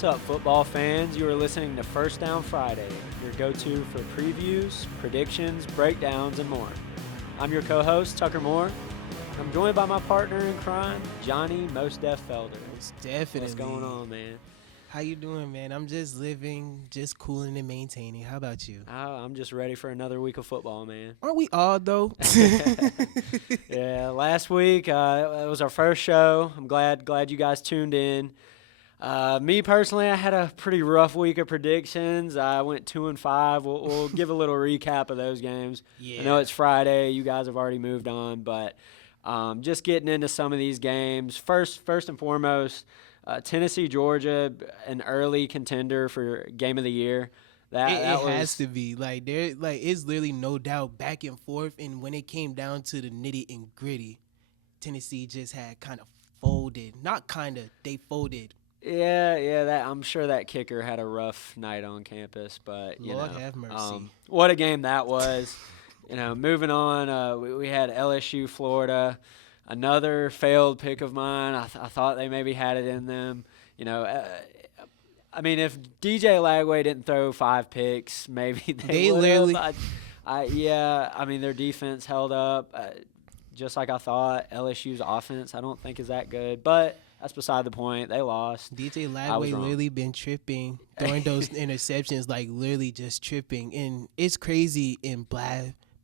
What's up, football fans? You are listening to First Down Friday, your go-to for previews, predictions, breakdowns, and more. I'm your co-host, Tucker Moore. I'm joined by my partner in crime, Johnny Most Def Felder. Most definitely. What's going on, man? How you doing, man? I'm just living, just cooling and maintaining. How about you? I'm just ready for another week of football, man. Aren't we all, though? Yeah, last week it was our first show. I'm glad you guys tuned in. Me personally, I had a pretty rough week of predictions. I went 2-5. We'll give a little recap of those games. Yeah. I know it's Friday. You guys have already moved on, but just getting into some of these games. First and foremost, Tennessee, Georgia, an early contender for game of the year. It has to be it's literally no doubt back and forth. And when it came down to the nitty and gritty, Tennessee just had kind of folded. Not kind of, they folded. Yeah. That I'm sure that kicker had a rough night on campus, but Lord have mercy. What a game that was. Moving on, we had LSU, Florida. Another failed pick of mine. I thought they maybe had it in them. If DJ Lagway didn't throw 5 picks, maybe they would literally. Their defense held up just like I thought. LSU's offense, I don't think is that good, but that's beside the point. They lost. DJ Lagway literally been tripping during those interceptions, literally just tripping, and it's crazy and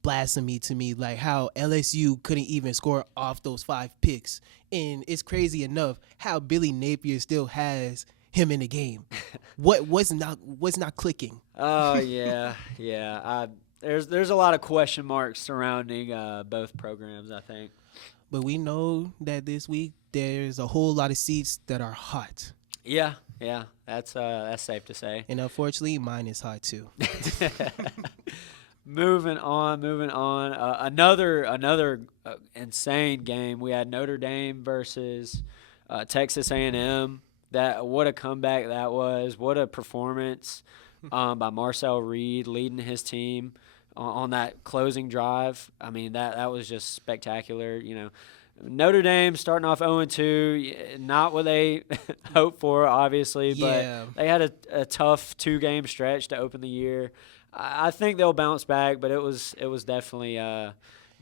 blasphemy to me, how LSU couldn't even score off those 5 picks. And it's crazy enough how Billy Napier still has him in the game. What's not clicking? Oh yeah. There's a lot of question marks surrounding both programs, I think. But we know that this week there's a whole lot of seats that are hot. Yeah, that's safe to say. And unfortunately, mine is hot too. Moving on. Another insane game. We had Notre Dame versus Texas A&M. What a comeback that was. What a performance by Marcel Reed leading his team on that closing drive. I mean, that was just spectacular. Notre Dame starting off 0-2, not what they hoped for, obviously, but they had a tough 2-game stretch to open the year. I think they'll bounce back, but it was definitely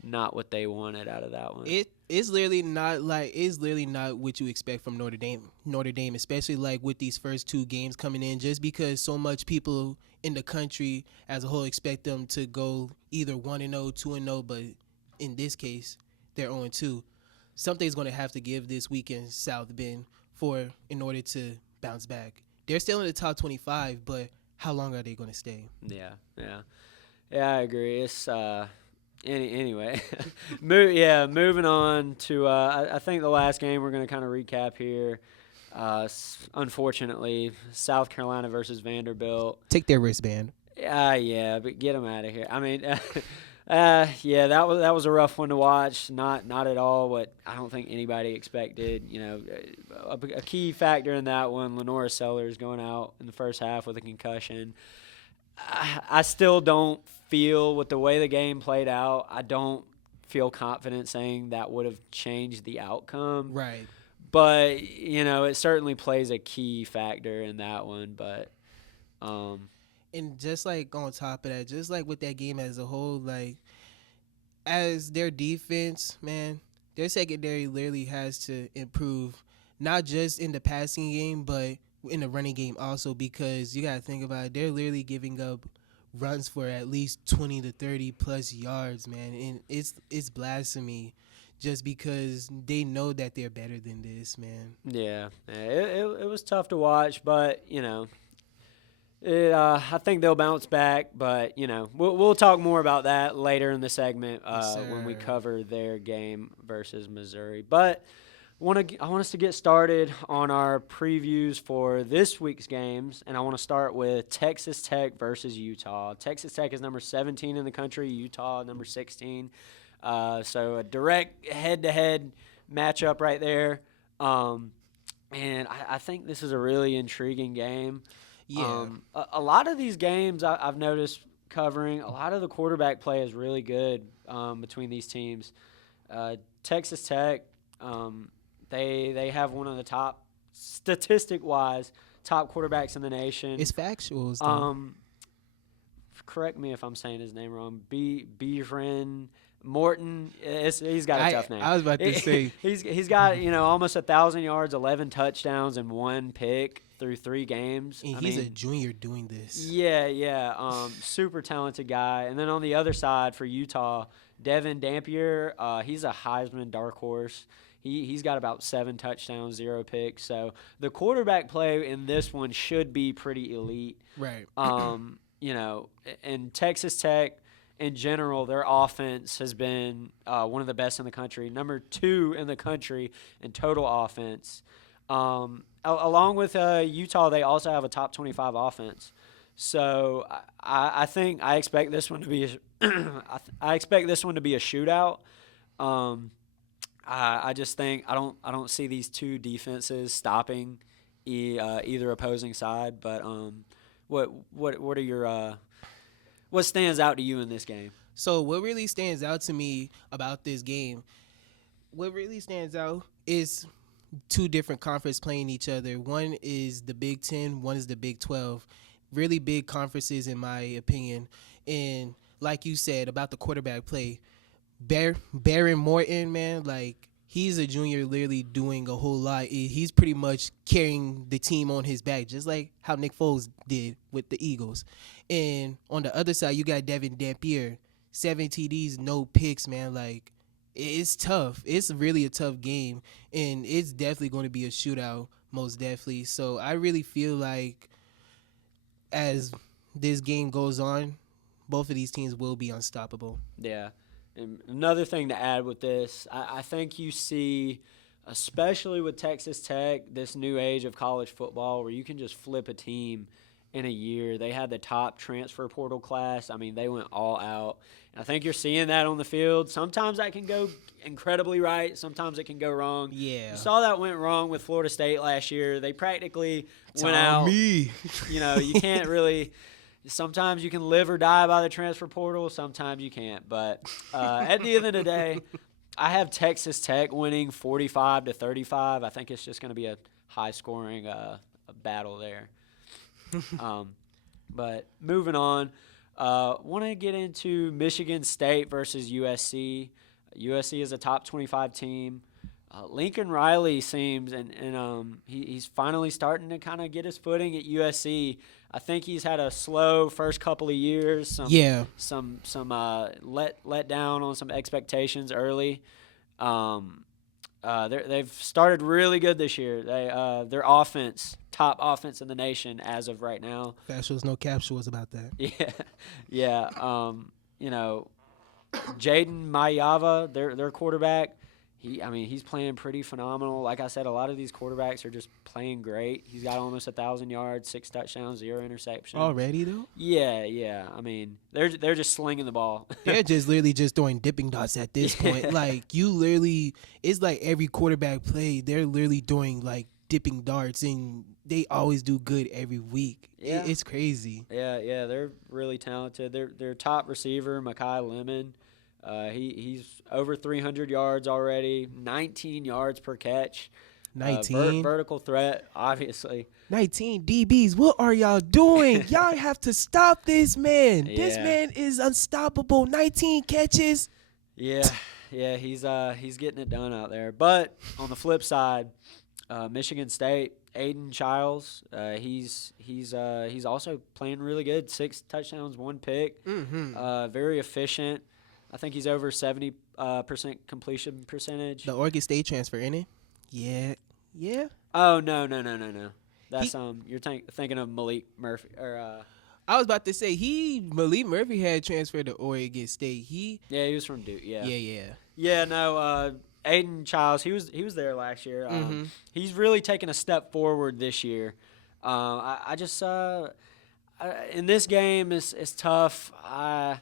not what they wanted out of that one. It's literally not what you expect from Notre Dame. Notre Dame, especially with these first 2 games coming in, just because so much people in the country as a whole expect them to go either 1-0, 2-0, but in this case, they're 0-2. Something's going to have to give this week in South Bend in order to bounce back. They're still in the top 25, but how long are they going to stay? Yeah, I agree. It's anyway. Moving on to I think the last game we're going to kind of recap here. Unfortunately, South Carolina versus Vanderbilt. Take their wristband. Yeah, but get them out of here. I mean, that was a rough one to watch. Not at all what I don't think anybody expected. A key factor in that one, Lenora Sellers going out in the first half with a concussion. I still don't feel, with the way the game played out, I don't feel confident saying that would have changed the outcome. Right. But, it certainly plays a key factor in that one. But, and just on top of that, just with that game as a whole, as their defense, man, their secondary literally has to improve, not just in the passing game, but in the running game also, because you got to think about it, they're literally giving up runs for at least 20 to 30 plus yards, man, and it's blasphemy just because they know that they're better than this, man. Yeah, it was tough to watch, but, I think they'll bounce back, but, we'll talk more about that later in the segment when we cover their game versus Missouri. But I want us to get started on our previews for this week's games, and I want to start with Texas Tech versus Utah. Texas Tech is number 17 in the country, Utah number 16. So a direct head-to-head matchup right there. And I think this is a really intriguing game. Yeah. A lot of these games I've noticed covering, a lot of the quarterback play is really good between these teams. Texas Tech, they have one of the top, statistic-wise, top quarterbacks in the nation. It's factuals. Correct me if I'm saying his name wrong. Beavren Morton. He's got a tough name. I was about to say he's got almost 1,000 yards, 11 touchdowns, and 1 pick through 3 games. And he's a junior doing this. Yeah. Super talented guy. And then on the other side for Utah, Devin Dampier. He's a Heisman dark horse. He's got about 7 touchdowns, 0 picks. So the quarterback play in this one should be pretty elite. Right. And Texas Tech in general, their offense has been one of the best in the country, number 2 in the country in total offense. Along with Utah, they also have a top 25 offense. So I think I expect this one to be I expect this one to be a shootout. I just think I don't see these two defenses stopping either opposing side. But what are your what stands out to you in this game? So what really stands out to me about this game, is 2 different conferences playing each other. One is the Big 10, one is the Big 12. Really big conferences in my opinion. And like you said about the quarterback play, Baron Morton, man, like he's a junior literally doing a whole lot. He's pretty much carrying the team on his back, just like how Nick Foles did with the Eagles. And on the other side, you got Devin Dampier, 7 TDs, no picks, man. Like, it's tough. It's really a tough game, and it's definitely going to be a shootout, most definitely. So I really feel like as this game goes on, both of these teams will be unstoppable. Yeah. And another thing to add with this, I think you see, especially with Texas Tech, this new age of college football where you can just flip a team in a year. They had the top transfer portal class. I mean, they went all out. And I think you're seeing that on the field. Sometimes that can go incredibly right. Sometimes it can go wrong. Yeah. You saw that went wrong with Florida State last year. They practically went out. You can't really – sometimes you can live or die by the transfer portal. Sometimes you can't. But at the end of the day, I have Texas Tech winning 45-35. I think it's just going to be a high-scoring battle there. But moving on, want to get into Michigan State versus USC. USC is a top 25 team. Lincoln Riley seems, and he's finally starting to kind of get his footing at USC. I think he's had a slow first couple of years. Some let down on some expectations early. They've started really good this year. Their offense, top offense in the nation as of right now. Factuals, no capsules about that. Yeah. Jaden Mayava, their quarterback. He's playing pretty phenomenal. Like I said, a lot of these quarterbacks are just playing great. He's got almost 1,000 yards, 6 touchdowns, 0 interceptions. Already though? Yeah. I mean, they're just slinging the ball. They're just literally just throwing dipping dots at this point. Like you literally, it's like every quarterback play, they're literally doing like dipping darts, and they always do good every week. Yeah. It's crazy. Yeah, they're really talented. Their top receiver, Mekhi Lemon. He's over 300 yards already, 19 yards per catch. 19. Vertical threat, obviously. 19 DBs. What are y'all doing? Y'all have to stop this man. Yeah. This man is unstoppable. 19 catches. Yeah, he's getting it done out there. But on the flip side, Michigan State, Aiden Childs, he's also playing really good. 6 touchdowns, 1 pick. Mm-hmm. Very efficient. I think he's over 70% completion percentage. The Oregon State transfer, isn't it? Yeah. Oh no. That's you're thinking of Malik Murphy or. I was about to say Malik Murphy had transferred to Oregon State. He was from Duke. Yeah. Yeah. No. Aiden Childs, he was there last year. He's really taken a step forward this year. I just in this game it's tough. I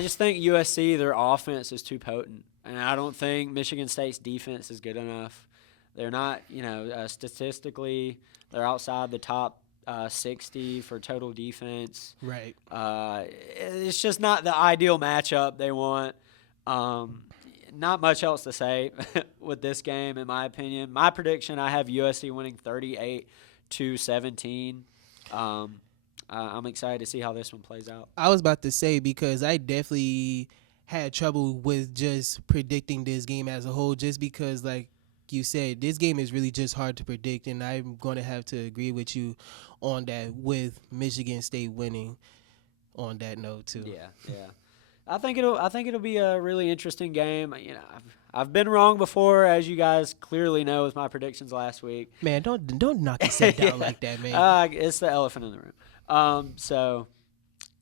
just think USC, their offense is too potent, and I don't think Michigan State's defense is good enough. They're not, statistically, they're outside the top 60 for total defense. Right. It's just not the ideal matchup they want. Not much else to say with this game, in my opinion. My prediction, I have USC winning 38-24. 22-17. I'm excited to see how this one plays out. I was about to say, because I definitely had trouble with just predicting this game as a whole, just because, like you said, this game is really just hard to predict, and I'm going to have to agree with you on that, with Michigan State winning on that note too. Yeah. I think it'll be a really interesting game. You know, I've been wrong before, as you guys clearly know, with my predictions last week. Man, don't knock yourself down like that, man. It's the elephant in the room. So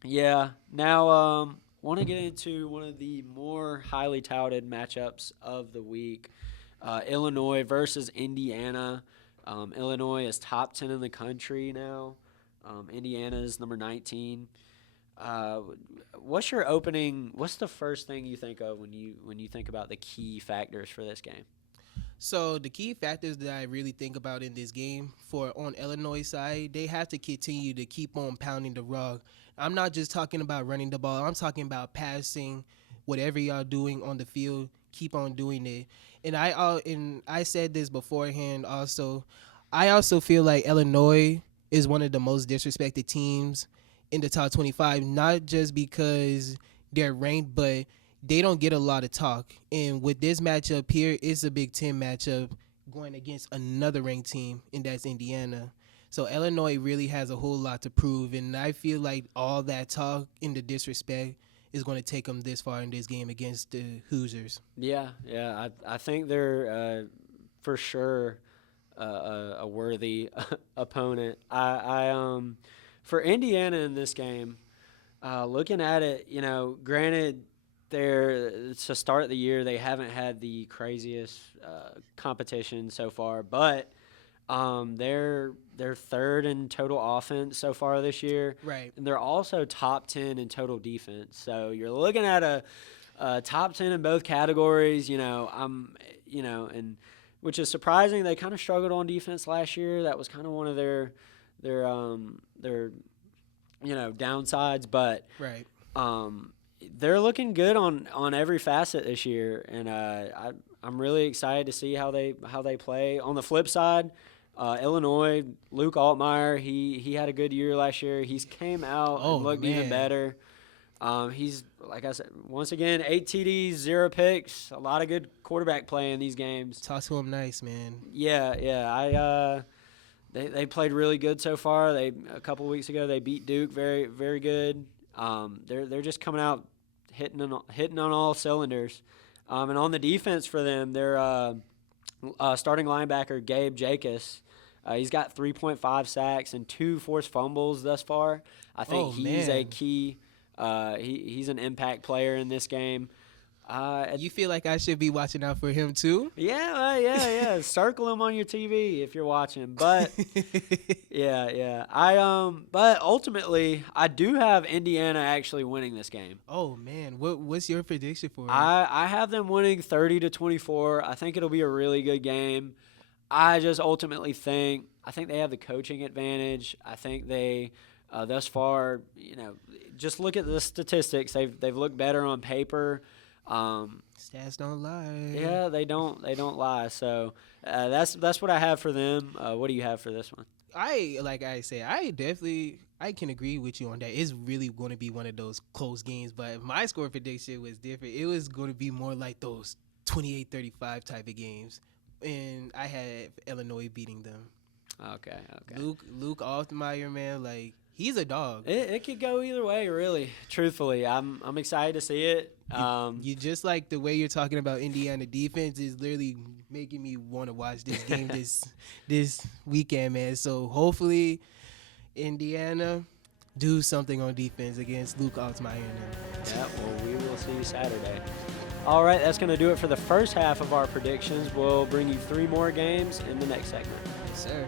yeah. Now want to get into one of the more highly touted matchups of the week. Illinois versus Indiana. Illinois is top 10 in the country now. Indiana is number 19. What's the first thing you think of when you think about the key factors for this game? So the key factors that I really think about in this game on Illinois side, they have to continue to keep on pounding the rock. I'm not just talking about running the ball. I'm talking about passing. Whatever y'all doing on the field, keep on doing it. And I said this beforehand also. I also feel like Illinois is one of the most disrespected teams in the top 25, not just because they're ranked, but they don't get a lot of talk. And with this matchup here, it's a Big Ten matchup going against another ranked team, and that's Indiana. So Illinois really has a whole lot to prove, and I feel like all that talk and the disrespect is going to take them this far in this game against the Hoosiers. Yeah. I think they're for sure a worthy opponent. I for Indiana in this game, looking at it, you know, granted, it's to start the year, they haven't had the craziest competition so far, but they're third in total offense so far this year, right? And they're also top 10 in total defense. So you're looking at a top 10 in both categories. And which is surprising. They kind of struggled on defense last year. That was kind of one of their downsides, but right. They're looking good on every facet this year, and I'm really excited to see how they play. On the flip side, Illinois, Luke Altmaier, he had a good year last year. He's came out and looked even better. He's, like I said, once again, 8 TDs, 0 picks, a lot of good quarterback play in these games. Talk to him nice, man. Yeah. They played really good so far. A couple weeks ago they beat Duke very, very good. They're just coming out hitting on all cylinders. And on the defense for them, they're starting linebacker Gabe Jacobs. He's got 3.5 sacks and 2 forced fumbles thus far. I think he's a key. He's an impact player in this game. You feel like I should be watching out for him too? Yeah. Circle him on your TV if you're watching. But yeah. But ultimately, I do have Indiana actually winning this game. Oh man, what's your prediction for it? I have them winning 30-24. I think it'll be a really good game. I just ultimately think they have the coaching advantage. I think they thus far, just look at the statistics. They've looked better on paper. Stats don't lie. Yeah, they don't lie. So that's what I have for them. What do you have for this one? I can agree with you on that. It's really going to be one of those close games, but my score prediction was different. It was going to be more like those 28-35 type of games, and I had Illinois beating them. Okay. Luke Altmaier, man, like, he's a dog. It could go either way, really. Truthfully, I'm excited to see it. You just like the way you're talking about Indiana defense is literally making me want to watch this game this weekend, man. So hopefully Indiana do something on defense against Luke Altmaier. Yeah, well, we will see you Saturday. All right, that's going to do it for the first half of our predictions. We'll bring you 3 more games in the next segment. Yes, sir.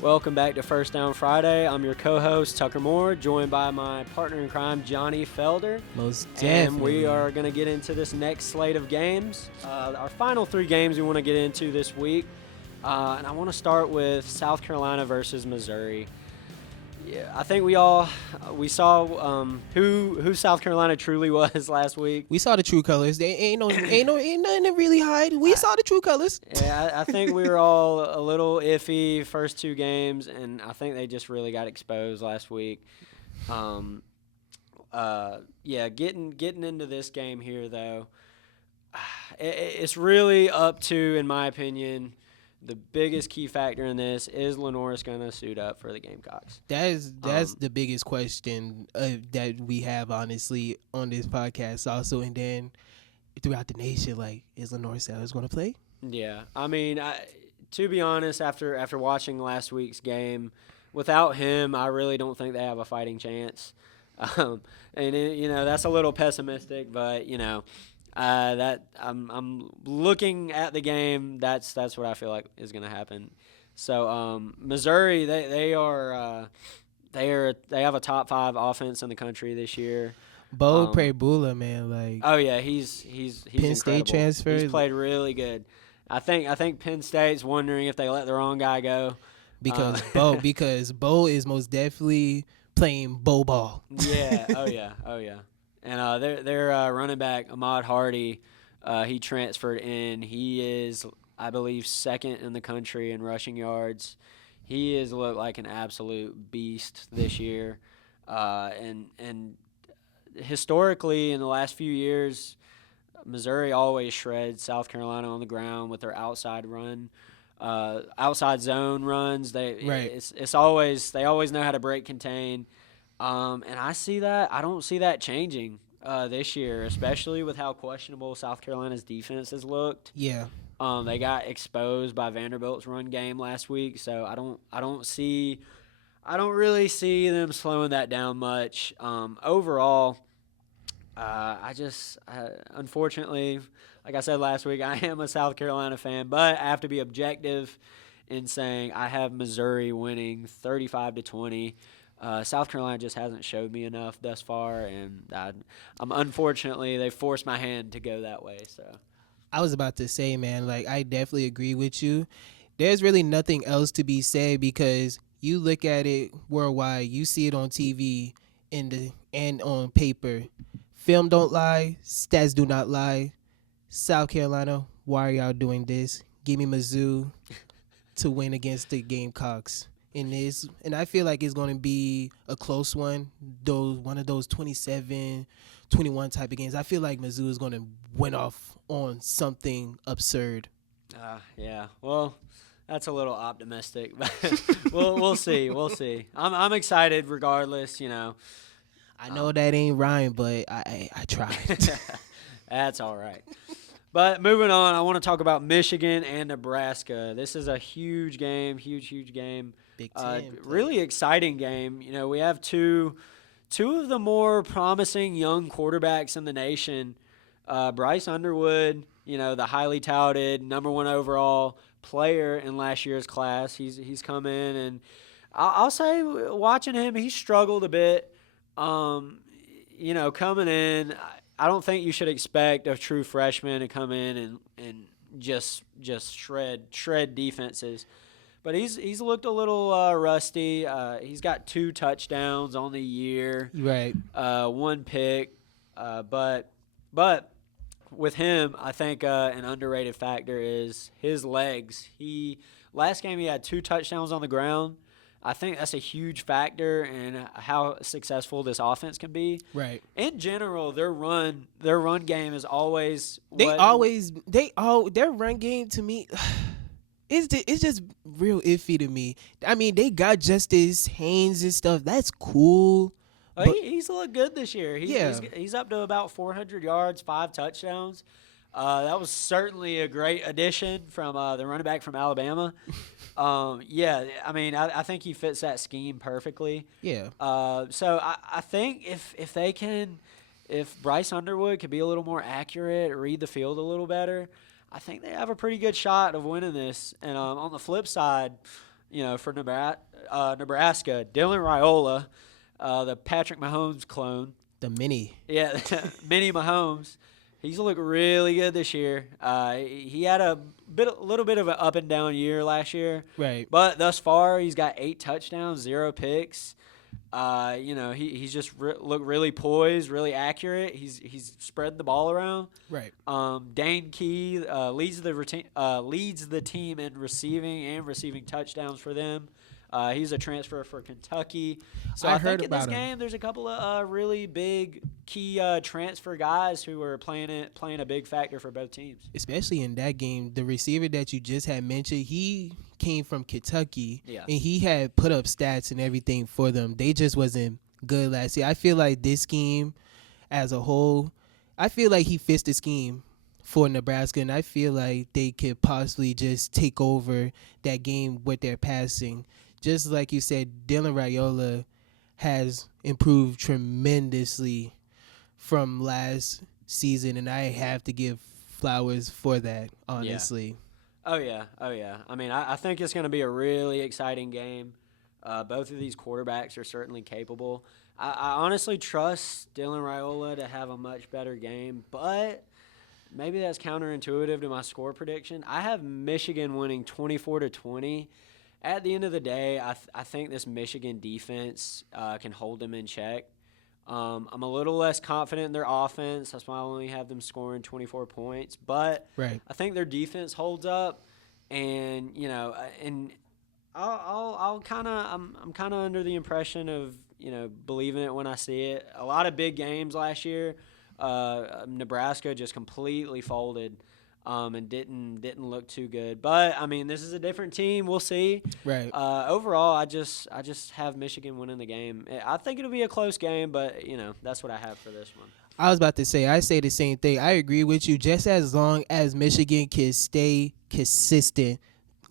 Welcome back to First Down Friday. I'm your co-host, Tucker Moore, joined by my partner in crime, Johnny Felder. Most definitely. And we are going to get into this next slate of games. Our final 3 games we want to get into this week. And I want to start with South Carolina versus Missouri. Yeah, I think we saw who South Carolina truly was last week. We saw the true colors. They ain't nothing to really hide. We saw the true colors. Yeah, I think we were all a little iffy first two games, and I think they just really got exposed last week. Getting into this game here though, it's really up to, in my opinion, the biggest key factor in this is Lenore's going to suit up for the Gamecocks. That's the biggest question that we have, honestly, on this podcast also, and then throughout the nation, like, is Lenore Sellers going to play? Yeah, I mean, to be honest, after watching last week's game, without him, I really don't think they have a fighting chance. That's a little pessimistic, but that I'm looking at the game. That's what I feel like is going to happen. So Missouri, they have a top 5 offense in the country this year. Bo Prabula, man, like, oh yeah, he's Penn State transfer. He's played really good. I think Penn State's wondering if they let the wrong guy go because Bo is most definitely playing Bo ball. Yeah. Oh yeah. And their running back Ahmad Hardy, he transferred in. He is, I believe, second in the country in rushing yards. He has looked like an absolute beast this year. And historically, in the last few years, Missouri always shreds South Carolina on the ground with their outside run, outside zone runs. It's always, they always know how to break contain. And I don't see that changing this year, especially with how questionable South Carolina's defense has looked. Yeah. They got exposed by Vanderbilt's run game last week, so I don't really see them slowing that down much. Overall, unfortunately, like I said last week, I am a South Carolina fan, but I have to be objective in saying I have Missouri winning 35-20. South Carolina just hasn't showed me enough thus far, and unfortunately they forced my hand to go that way. So I was about to say, man, like, I definitely agree with you. There's really nothing else to be said because you look at it worldwide, you see it on TV and on paper. Film don't lie, stats do not lie. South Carolina, why are y'all doing this? Give me Mizzou to win against the Gamecocks in this, and I feel like it's going to be a close one. One of those 27-21 type of games. I feel like Mizzou is going to win off on something absurd. Yeah. Well, that's a little optimistic, but we'll see. We'll see. I'm excited regardless. I know that ain't rhyme, but I tried. That's all right. But moving on, I want to talk about Michigan and Nebraska. This is a huge game, huge game. Big Ten. Really exciting game. We have two of the more promising young quarterbacks in the nation. Bryce Underwood, the highly touted number 1 overall player in last year's class. He's come in, and I'll say watching him, he struggled a bit. Coming in, I don't think you should expect a true freshman to come in and just shred defenses. But he's looked a little rusty. He's got 2 touchdowns on the year. Right. 1 pick. But with him, I think an underrated factor is his legs. Last game he had 2 touchdowns on the ground. I think that's a huge factor in how successful this offense can be. Right. In general, their run game is always their run game to me. It's just real iffy to me. I mean, they got Justice Haynes and stuff. That's cool. He's looked good this year. He's up to about 400 yards, 5 touchdowns. That was certainly a great addition from the running back from Alabama. I mean, I think he fits that scheme perfectly. Yeah. So I think if Bryce Underwood could be a little more accurate, read the field a little better, I think they have a pretty good shot of winning this. And on the flip side, for Nebraska, Dylan Raiola, the Patrick Mahomes clone. The mini. Yeah, Mini Mahomes. He's looked really good this year. He had a little bit of an up and down year last year, Right. but thus far he's got 8 touchdowns, 0 picks. He's just looked really poised, really accurate. He's spread the ball around. Right. Dane Key leads the team in receiving touchdowns for them. He's a transfer for Kentucky. So I think in this game there's a couple of really big key transfer guys who are playing a big factor for both teams. Especially in that game, the receiver that you just had mentioned, he came from Kentucky, and he had put up stats and everything for them. They just wasn't good last year. I feel like this scheme as a whole, I feel like he fits the scheme for Nebraska, and I feel like they could possibly just take over that game with their passing. Just like you said, Dylan Raiola has improved tremendously from last season, and I have to give flowers for that, honestly. Oh, yeah. I mean, I think it's going to be a really exciting game. Both of these quarterbacks are certainly capable. I honestly trust Dylan Raiola to have a much better game, but maybe that's counterintuitive to my score prediction. I have Michigan winning 24-20. At the end of the day, I think this Michigan defense can hold them in check. I'm a little less confident in their offense. That's why I only have them scoring 24 points. But I think their defense holds up, and I'm kind of under the impression of believing it when I see it. A lot of big games last year, Nebraska just completely folded. And didn't look too good, but I mean, this is a different team. We'll see. Right. Overall, I just have Michigan winning the game. I think it'll be a close game, but that's what I have for this one. I was about to say, I say the same thing. I agree with you. Just as long as Michigan can stay consistent.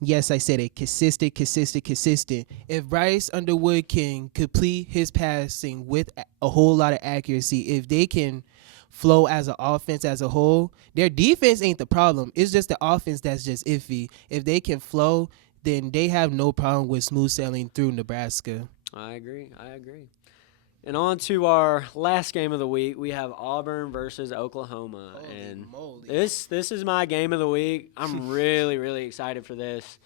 Yes, I said it. Consistent. If Bryce Underwood can complete his passing with a whole lot of accuracy, if they can flow as an offense as a whole, their defense ain't the problem. It's just the offense that's just iffy. If they can flow, then they have no problem with smooth sailing through Nebraska. I agree. And on to our last game of the week, we have Auburn versus Oklahoma. This is my game of the week. I'm really, really excited for this.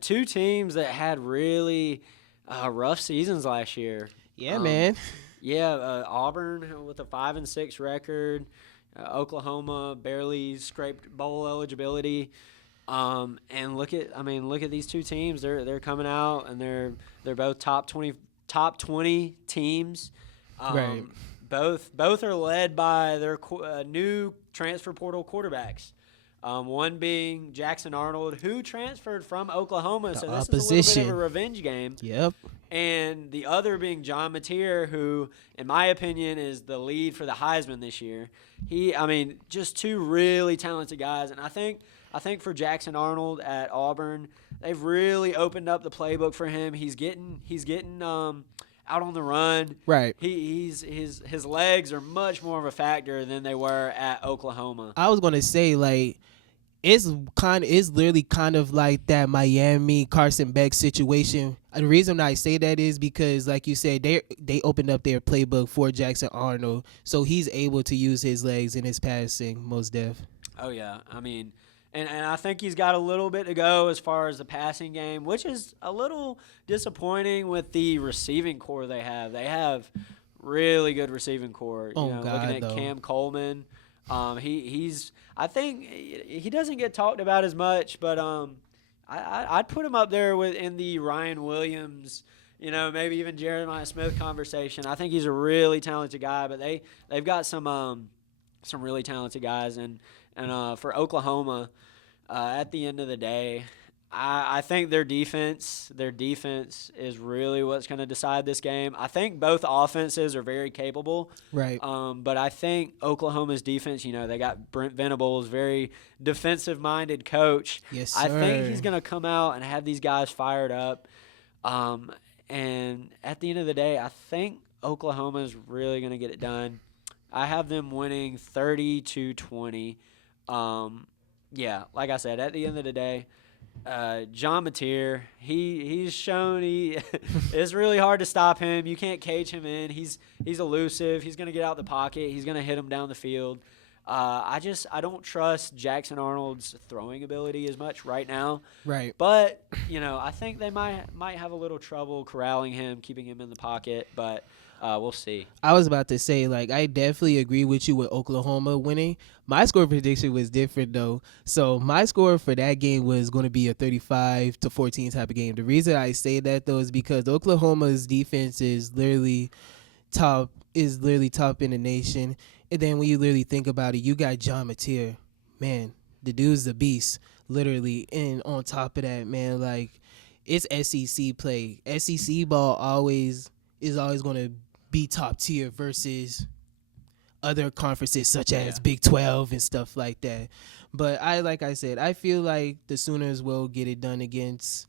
Two teams that had really rough seasons last year. Yeah, man. Yeah, Auburn with a 5-6 record. Oklahoma barely scraped bowl eligibility. And look at these two teams. They're coming out and they're both top 20 teams. Right. Both are led by their new transfer portal quarterbacks. One being Jackson Arnold, who transferred from Oklahoma, so this is a little bit of a revenge game. Yep. And the other being John Mateer, who, in my opinion, is the lead for the Heisman this year. Just two really talented guys, and I think for Jackson Arnold at Auburn, they've really opened up the playbook for him. He's getting out on the run. Right. His legs are much more of a factor than they were at Oklahoma. I was gonna say, like, it's literally kind of like that Miami Carson Beck situation. The reason I say that is because, like you said, they opened up their playbook for Jackson Arnold, so he's able to use his legs in his passing, most def. Oh yeah, And I think he's got a little bit to go as far as the passing game, which is a little disappointing with the receiving core they have. They have really good receiving core. Looking at Cam Coleman, I think he doesn't get talked about as much, but I'd put him up there in the Ryan Williams, maybe even Jeremiah Smith conversation. I think he's a really talented guy, but they've got some really talented guys, and for Oklahoma, at the end of the day, I think their defense is really what's going to decide this game. I think both offenses are very capable. Right. But I think Oklahoma's defense, they got Brent Venables, very defensive-minded coach. Yes, sir. I think he's going to come out and have these guys fired up. And at the end of the day, I think Oklahoma's really going to get it done. I have them winning 30-20. Yeah, like I said, at the end of the day, John Mateer, he's shown it's really hard to stop him. You can't cage him in. He's elusive. He's going to get out the pocket. He's going to hit him down the field. I don't trust Jackson Arnold's throwing ability as much right now. Right. But I think they might have a little trouble corralling him, keeping him in the pocket. But we'll see. I was about to say, like, I definitely agree with you with Oklahoma winning. My score prediction was different, though. So my score for that game was going to be a 35-14 type of game. The reason I say that, though, is because Oklahoma's defense is literally top in the nation. And then when you literally think about it, you got John Mateer. Man, the dude's a beast, literally. And on top of that, man, like, it's SEC play. SEC ball is always going to be top tier versus other conferences such as Big 12 and stuff like that. But like I said, I feel like the Sooners will get it done against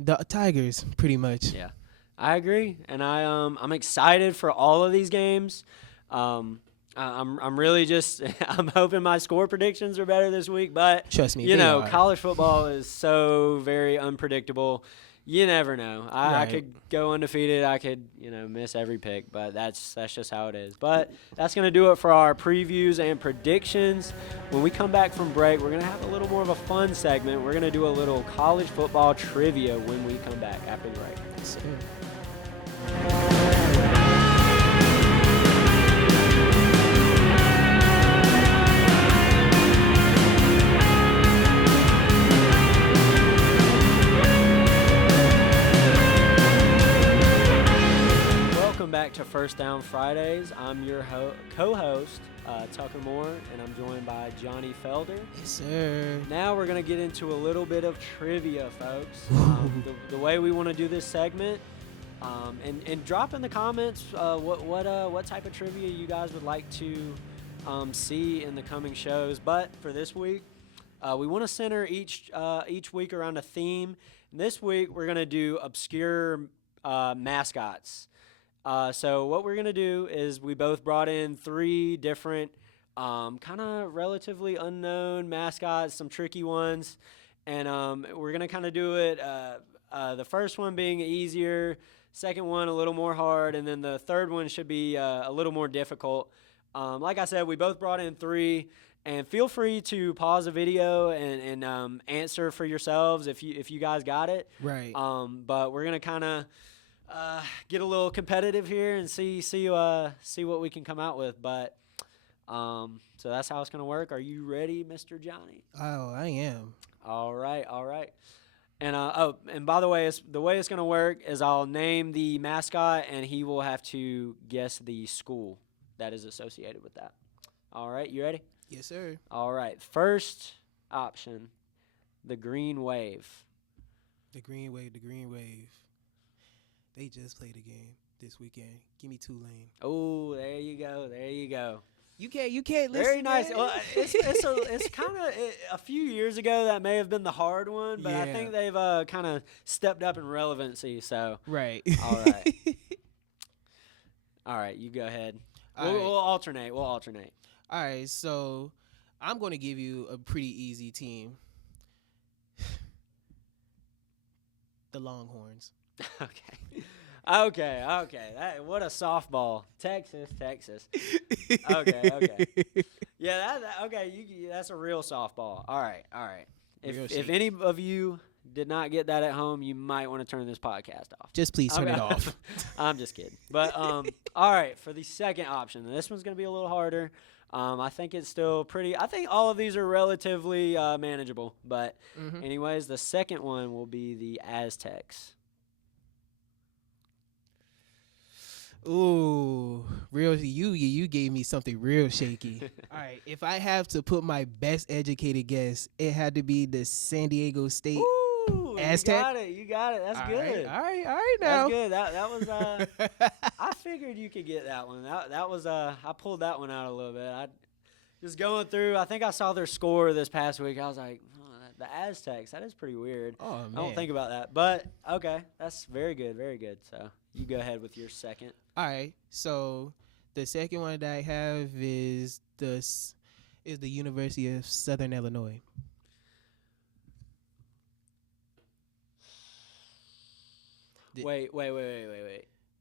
the Tigers pretty much. Yeah, I agree, and I'm excited for all of these games. I'm really just I'm hoping my score predictions are better this week, but trust me, college football is so very unpredictable. You never know. I could go undefeated. I could, miss every pick, but that's just how it is. But that's going to do it for our previews and predictions. When we come back from break, we're going to have a little more of a fun segment. We're going to do a little college football trivia when we come back after the break. Yes, back to First Down Fridays. I'm your co-host, Tucker Moore, and I'm joined by Johnny Felder. Yes, sir. Now we're going to get into a little bit of trivia, folks. The way we want to do this segment, and drop in the comments what type of trivia you guys would like to see in the coming shows. But for this week, we want to center each week around a theme. And this week, we're going to do obscure mascots. So what we're going to do is we both brought in 3 different kind of relatively unknown mascots, some tricky ones, and we're going to kind of do it, the first one being easier, second one a little more hard, and then the third one should be a little more difficult. Like I said, we both brought in 3, and feel free to pause the video and answer for yourselves if you guys got it. Right. But we're going to kind of get a little competitive here and see what we can come out with. But so that's how it's going to work. Are you ready, Mr. Johnny? Oh, I am. All right. And and by the way, the way it's going to work is I'll name the mascot, and he will have to guess the school that is associated with that. All right, you ready? Yes, sir. All right. First option, the Green Wave. The Green Wave. They just played a game this weekend. Give me Tulane. Oh, there you go. You can't listen. Very nice. Well, it's kind of a few years ago that may have been the hard one, but I think they've kind of stepped up in relevancy. So right. All right. All right. You go ahead. We'll alternate. All right. So I'm going to give you a pretty easy team. The Longhorns. Okay. What a softball. Texas. Okay. Yeah, that's a real softball. All right. If any of you did not get that at home, you might want to turn this podcast off. Just please turn it off. I'm just kidding. But all right, for the second option, this one's going to be a little harder. I think it's still pretty. I think all of these are relatively manageable. But anyways, the second one will be the Aztecs. Ooh, real. You gave me something real shaky. All right, if I have to put my best educated guess, it had to be the San Diego State Aztec. You got it. That's good. All right. Now that's good. That was. I figured you could get that one. That was. I pulled that one out a little bit. I just going through. I think I saw their score this past week. I was like, the Aztecs. That is pretty weird. Oh man. I don't think about that, but okay, that's very good. Very good. So you go ahead with your second. All right. So the second one that I have is the University of Southern Illinois. Wait.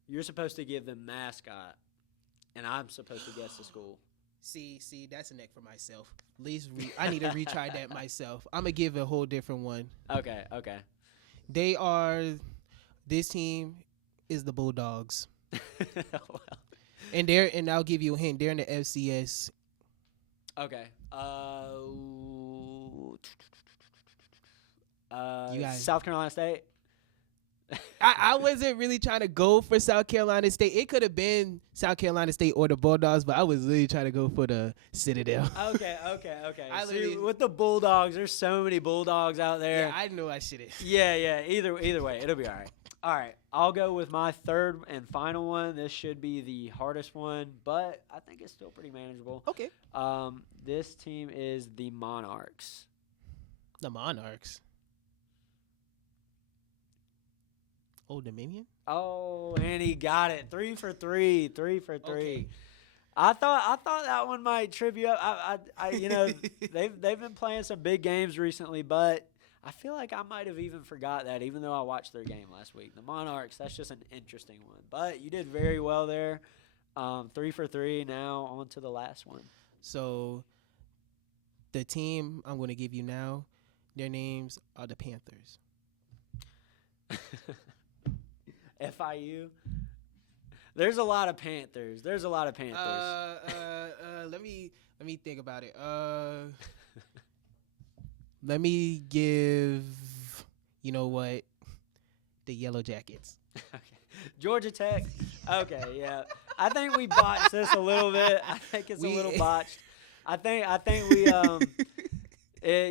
You're supposed to give the mascot, and I'm supposed to guess the school. See, that's a neck for myself. At least I need to retry that myself. I'm gonna give a whole different one. Okay. This team is the Bulldogs, Well, and I'll give you a hint. They're in the FCS. okay. You guys- South Carolina State. I wasn't really trying to go for South Carolina State. It could have been South Carolina State or the Bulldogs, but I was really trying to go for the Citadel. Okay. I See, literally- with the Bulldogs, there's so many Bulldogs out there. Yeah, I know I should have. Yeah. Either way, it'll be all right. All right, I'll go with my third and final one. This should be the hardest one, but I think it's still pretty manageable. Okay. This team is the Monarchs. The Monarchs. Old Dominion? Oh, and he got it. 3 for 3. 3 for 3. Okay. I thought that one might trip you up. I they've been playing some big games recently, but I feel like I might have even forgot that, even though I watched their game last week. The Monarchs, that's just an interesting one. But you did very well there. 3 for 3. Now on to the last one. So, the team I'm going to give you now, their names are the Panthers. FIU. There's a lot of Panthers. Let me think about it. Let me give, you know what, the Yellow Jackets. Okay. Georgia Tech. Okay, yeah. I think we botched this a little bit. I think it's a little botched. I think we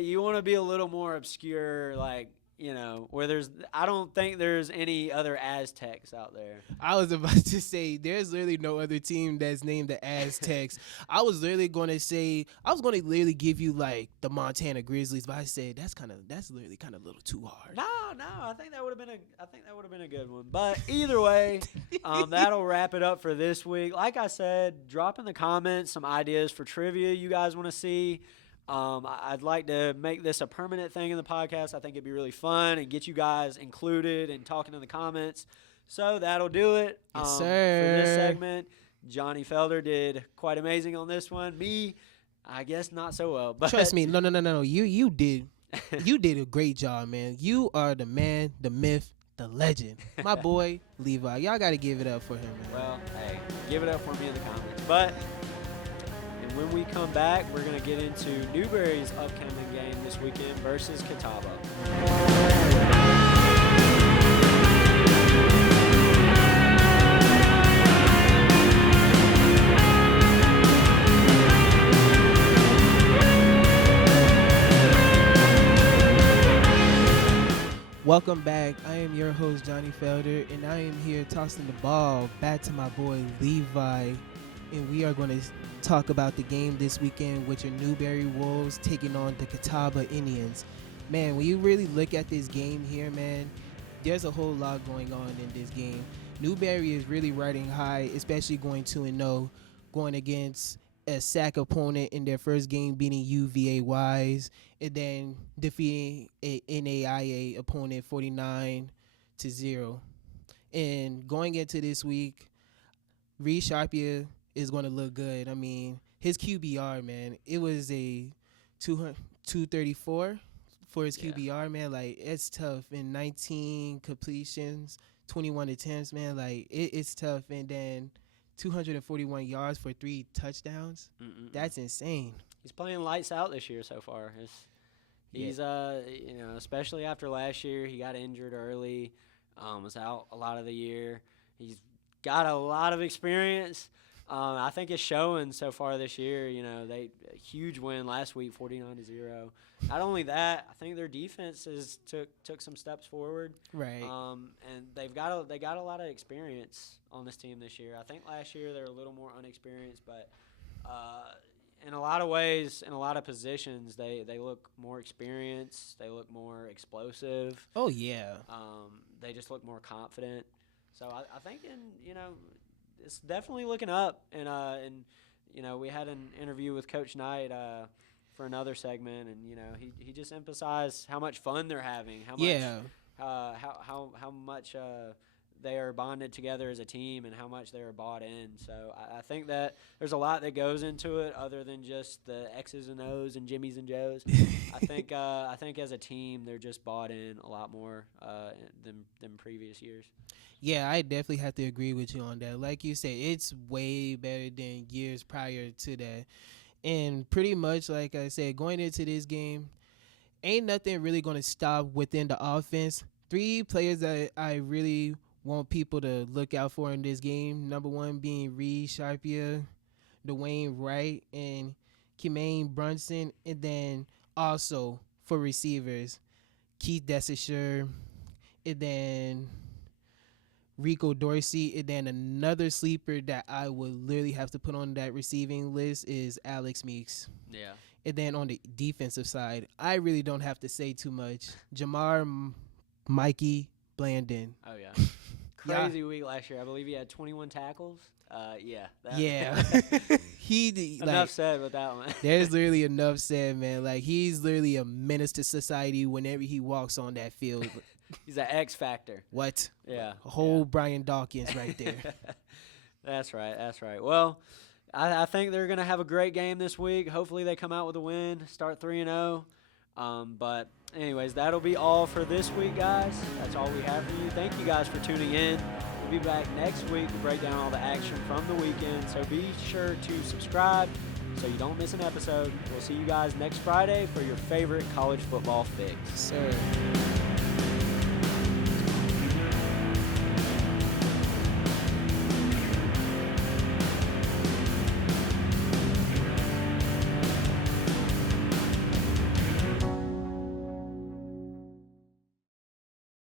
you want to be a little more obscure, like, you know, where I don't think there's any other Aztecs out there. I was about to say, there's literally no other team that's named the Aztecs. I was literally going to give you like the Montana Grizzlies, but I said that's literally kind of a little too hard. No, I think that would have been a good one. But either way, that'll wrap it up for this week. Like I said, drop in the comments some ideas for trivia you guys want to see. I'd like to make this a permanent thing in the podcast. I think it'd be really fun and get you guys included and talking in the comments. So that'll do it. Yes, For sir. this segment. Johnny Felder did quite amazing on this one. Me, I guess not so well. But Trust me, no. You did a great job, man. You are the man, the myth, the legend. My boy, Levi. Y'all got to give it up for him, man. Well, hey, give it up for me in the comments. But when we come back, we're going to get into Newberry's upcoming game this weekend versus Catawba. Welcome back. I am your host, Johnny Felder, and I am here tossing the ball back to my boy, Levi. And we are going to talk about the game this weekend, which are Newberry Wolves taking on the Catawba Indians. Man, when you really look at this game here, man, there's a whole lot going on in this game. Newberry is really riding high, especially going 2-0, going against a SAC opponent in their first game, beating UVA Wise, and then defeating an NAIA opponent 49-0. And going into this week, Reed Sharpia is going to look good. I mean, his QBR, man, it was a 234 for his QBR, man. Like, it's tough. And 19 completions, 21 attempts, man. Like, it's tough. And then 241 yards for 3 touchdowns. That's insane. He's playing lights out this year so far. He's especially after last year, he got injured early, was out a lot of the year. He's got a lot of experience. I think it's showing so far this year. You know, a huge win last week, 49-0. Not only that, I think their defense took some steps forward. Right. And they got a lot of experience on this team this year. I think last year they were a little more unexperienced, but in a lot of ways, in a lot of positions, they look more experienced. They look more explosive. Oh yeah. They just look more confident. So I think it's definitely looking up. And we had an interview with Coach Knight for another segment, and he just emphasized how much fun they're having, how much they are bonded together as a team and how much they are bought in. So I think that there's a lot that goes into it other than just the X's and O's and Jimmys and Joes. I think as a team they're just bought in a lot more than previous years. Yeah, I definitely have to agree with you on that. Like you said, it's way better than years prior to that. And pretty much, like I said, going into this game, ain't nothing really going to stop within the offense. 3 players that I really want people to look out for in this game. Number 1 being Reed Sharpia, Dwayne Wright, and Kemaine Brunson. And then also for receivers, Keith Desisher, and then Rico Dorsey. And then another sleeper that I would literally have to put on that receiving list is Alex Meeks. Yeah. And then on the defensive side, I really don't have to say too much. Jamar Mikey Blandon. Oh, yeah. Crazy week last year. I believe he had 21 tackles. Yeah. Enough said with that one. There's literally enough said, man. Like, he's literally a menace to society whenever he walks on that field. He's an X factor. What? Yeah. A whole Brian Dawkins right there. That's right. Well, I think they're going to have a great game this week. Hopefully they come out with a win, start 3-0. But anyways, that'll be all for this week, guys. That's all we have for you. Thank you guys for tuning in. We'll be back next week to break down all the action from the weekend. So be sure to subscribe so you don't miss an episode. We'll see you guys next Friday for your favorite college football fix. Sir.